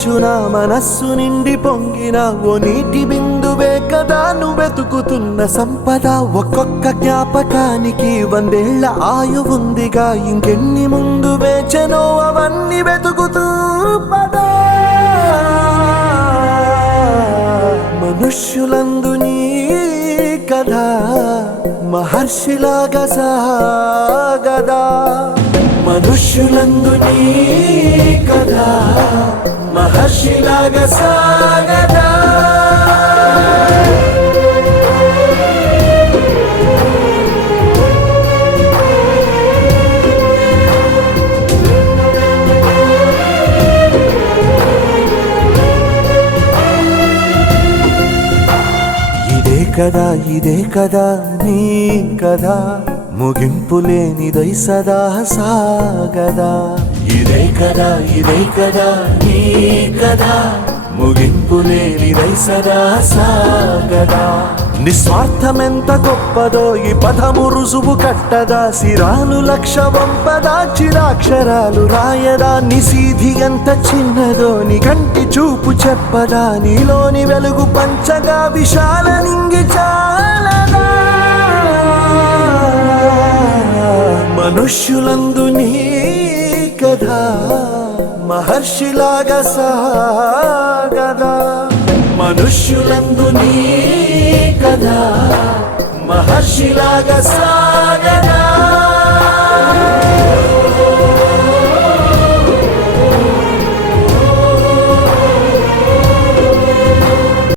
నా మనస్సు నిండి పొంగిన ఓ నీటి బిందువే కదా నువ్వెతుకుతున్న సంపద. ఒక్కొక్క జ్ఞాపకానికి 100 ఏళ్ల ఆయువుందిగా, ఇంకెన్ని ముందు వేచనో అవన్నీ వెతుకుతూ పదా. మనుష్యులందు నీ కథ మహర్షిలాగా సాగదా. మనుష్యులందు నీ కథ మహర్షిలాగా సాగదా. ఇదే కదా నీ కదా, ముగింపు లేనిదై సదా సాగదా. ఇదే కదా నీ కదా, ముగింపు లేనిదై సదా సాగదా. నిస్వార్థమెంత గొప్పదో ఈ పదము రుజువు కట్టదా. సిరాలు 1,00,000 వంపదా, చిరాక్షరాలు రాయదా. నిశీధి ఎంత చిన్నదో నీ కంటి చూపు చెప్పదా. నీలోని వెలుగు పంచగా విశాల నింగి చాలదా. మనుష్యులందు నీ కథ మహర్షిలాగా సాగదా. మనుష్యులందు నీ కథ మహర్షిలాగా సాగదా.